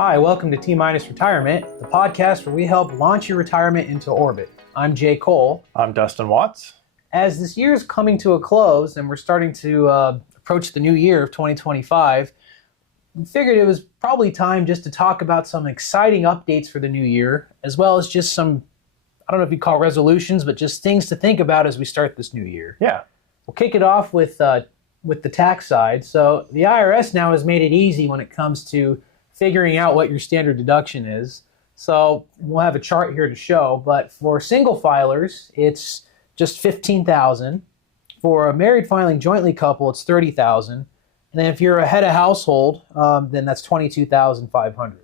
Hi, welcome to T-Minus Retirement, the podcast where we help launch your retirement into orbit. I'm Jay Cole. I'm Dustin Watts. As this year is coming to a close and we're starting to approach the new year of 2025, we figured it was probably time just to talk about some exciting updates for the new year, as well as just some, I don't know if you'd call resolutions, but just things to think about as we start this new year. Yeah. We'll kick it off with the tax side. So the IRS now has made it easy when it comes to figuring out what your standard deduction is. So we'll have a chart here to show, but for single filers, it's just $15,000. For a married filing jointly couple, it's $30,000. And then if you're a head of household, then that's $22,500.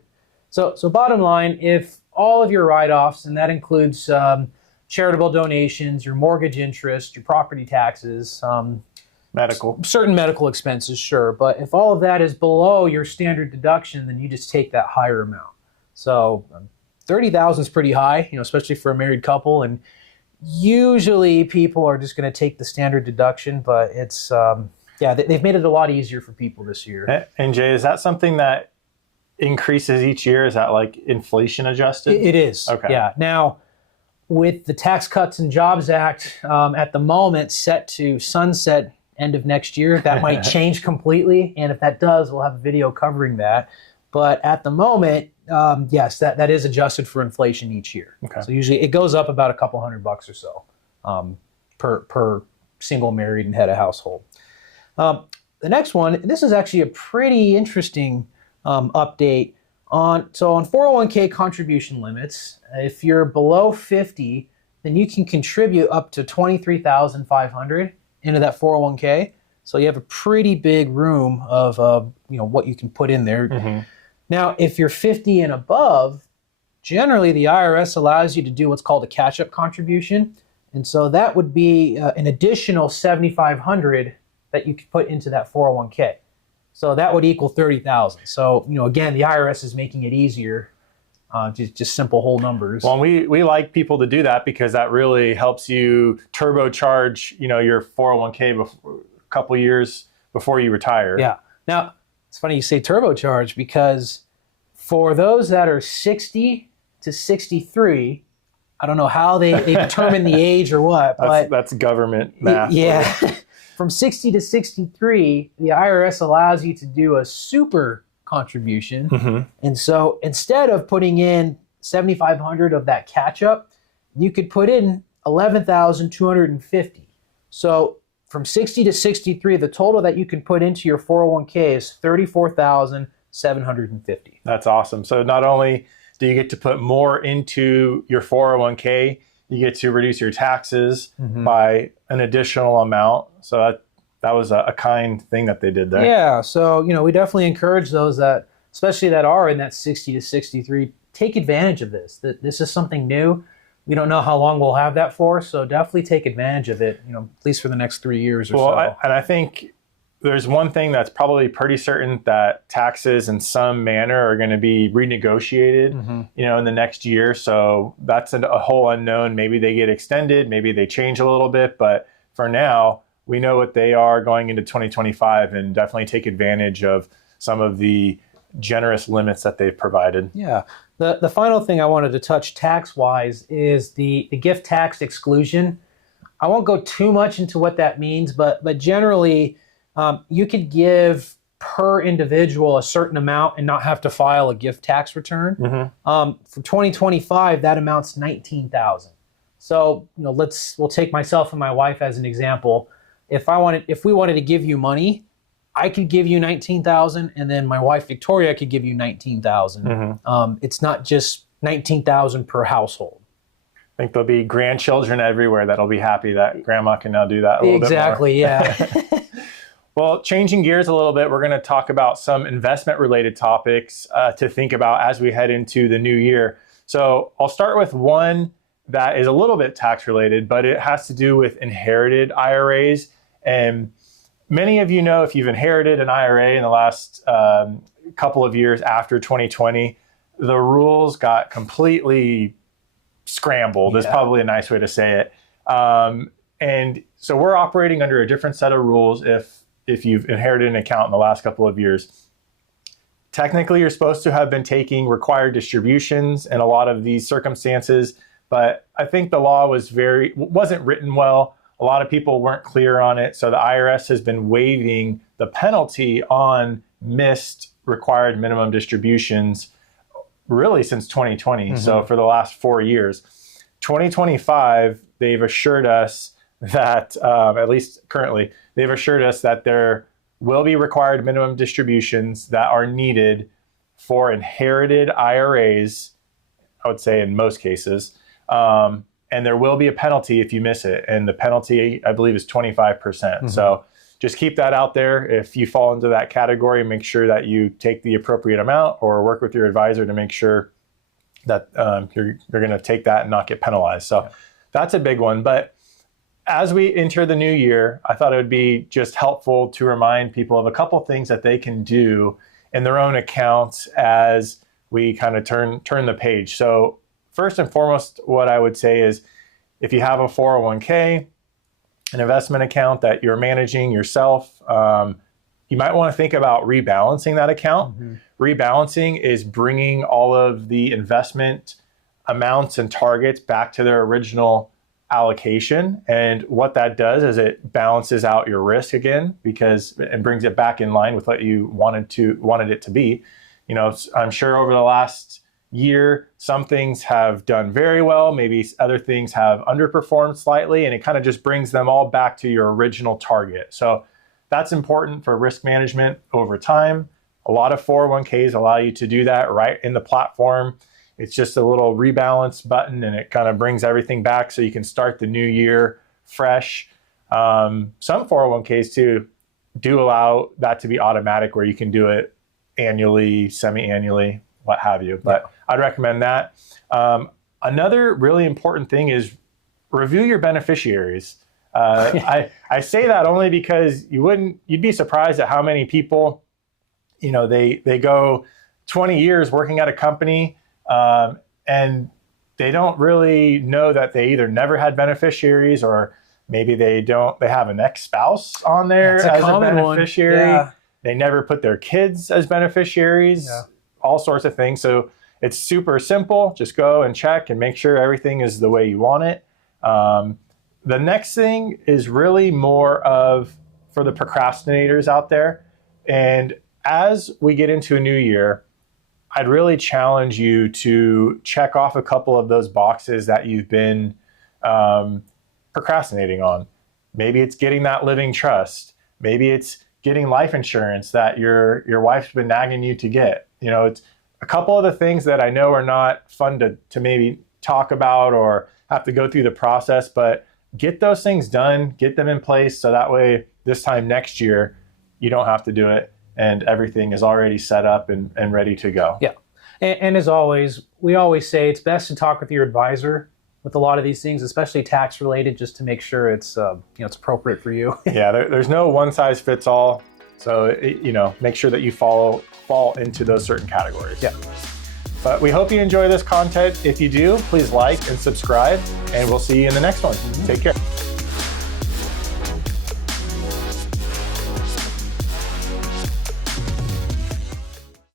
So bottom line, if all of your write-offs, and that includes charitable donations, your mortgage interest, your property taxes, certain medical expenses, sure. But if all of that is below your standard deduction, then you just take that higher amount. So $30,000 is pretty high, especially for a married couple. And usually people are just going to take the standard deduction, but it's, they've made it a lot easier for people this year. And Jay, is that something that increases each year? Is that like inflation adjusted? It is. Okay. Yeah. Now, with the Tax Cuts and Jobs Act at the moment set to sunset end of next year, that might change completely. And if that does, we'll have a video covering that. But at the moment, yes, that is adjusted for inflation each year. Okay. So usually it goes up about a couple $100 or so per single married and head of household. The next one, this is actually a pretty interesting update on 401k contribution limits. If you're below 50, then you can contribute up to $23,500 into that 401k. So you have a pretty big room of what you can put in there. Mm-hmm. Now, if you're 50 and above, generally the IRS allows you to do what's called a catch-up contribution. And so that would be an additional $7,500 that you could put into that 401k. So that would equal $30,000. So, again, the IRS is making it easier, just simple whole numbers. Well, we like people to do that because that really helps you turbocharge, your 401k a couple years before you retire. Yeah. Now, it's funny you say turbocharge because for those that are 60 to 63, I don't know how they determine the age or what, but that's government math. Yeah. From 60 to 63, the IRS allows you to do a super contribution. Mm-hmm. And so instead of putting in $7,500 of that catch-up, you could put in $11,250. So from 60 to 63, the total that you can put into your 401k is $34,750. That's awesome. So not only do you get to put more into your 401k, you get to reduce your taxes by an additional amount. So that was a kind thing that they did there. Yeah. So, we definitely encourage those that, especially that are in that 60 to 63, take advantage of this. This is something new. We don't know how long we'll have that for, so definitely take advantage of it, at least for the next 3 years or so. And I think there's one thing that's probably pretty certain, that taxes in some manner are going to be renegotiated, in the next year. So that's a whole unknown. Maybe they get extended, maybe they change a little bit, but for now, we know what they are going into 2025, and definitely take advantage of some of the generous limits that they've provided. Yeah. The final thing I wanted to touch tax-wise is the gift tax exclusion. I won't go too much into what that means, but generally, you could give per individual a certain amount and not have to file a gift tax return. For 2025, that amounts to $19,000. So, we'll take myself and my wife as an example. If we wanted to give you money, I could give you $19,000, and then my wife Victoria could give you $19,000. It's not just $19,000 per household. I think there'll be grandchildren everywhere that'll be happy that grandma can now do that a little bit more. Exactly, yeah. Well, changing gears a little bit, we're going to talk about some investment-related topics to think about as we head into the new year. So I'll start with one that is a little bit tax-related, but it has to do with inherited IRAs. And many of you know, if you've inherited an IRA in the last couple of years after 2020, the rules got completely scrambled, is probably a nice way to say it. And so we're operating under a different set of rules if you've inherited an account in the last couple of years. technically you're supposed to have been taking required distributions in a lot of these circumstances, but I think the law wasn't written well. A lot of people weren't clear on it. So the IRS has been waiving the penalty on missed required minimum distributions really since 2020. So for the last 4 years. 2025, they've assured us that, at least currently, they've assured us that there will be required minimum distributions that are needed for inherited IRAs, I would say in most cases. And there will be a penalty if you miss it. And the penalty, I believe, is 25%. So just keep that out there. If you fall into that category, make sure that you take the appropriate amount or work with your advisor to make sure that you're going to take that and not get penalized. So that's a big one. But as we enter the new year, I thought it would be just helpful to remind people of a couple things that they can do in their own accounts as we kind of turn the page. So first and foremost, what I would say is if you have a 401k, an investment account that you're managing yourself, you might want to think about rebalancing that account. Rebalancing is bringing all of the investment amounts and targets back to their original allocation. And what that does is it balances out your risk again and brings it back in line with what you wanted it to be. You know, I'm sure over the last year, some things have done very well, maybe other things have underperformed slightly, and it kind of just brings them all back to your original target. So that's important for risk management over time. A lot of 401ks allow you to do that right in the platform. It's just a little rebalance button and it kind of brings everything back so you can start the new year fresh. Some 401ks too do allow that to be automatic where you can do it annually, semi-annually, what have you. But I'd recommend that. Another really important thing is review your beneficiaries. I say that only because you'd be surprised at how many people, you know, they go 20 years working at a company and they don't really know that they either never had beneficiaries or maybe they have an ex-spouse on there as a beneficiary. They never put their kids as beneficiaries, all sorts of things. So it's super simple. Just go and check and make sure everything is the way you want it. The next thing is really more of for the procrastinators out there. And as we get into a new year, I'd really challenge you to check off a couple of those boxes that you've been procrastinating on. Maybe it's getting that living trust. Maybe it's getting life insurance that your wife's been nagging you to get. You know, it's a couple of the things that I know are not fun to maybe talk about or have to go through the process, but get those things done, get them in place so that way this time next year you don't have to do it and everything is already set up and ready to go. Yeah. And as always, we always say it's best to talk with your advisor with a lot of these things, especially tax related, just to make sure it's it's appropriate for you. Yeah, there's no one size fits all. So, make sure that you fall into those certain categories. Yeah. But we hope you enjoy this content. If you do, please like and subscribe, and we'll see you in the next one. Take care.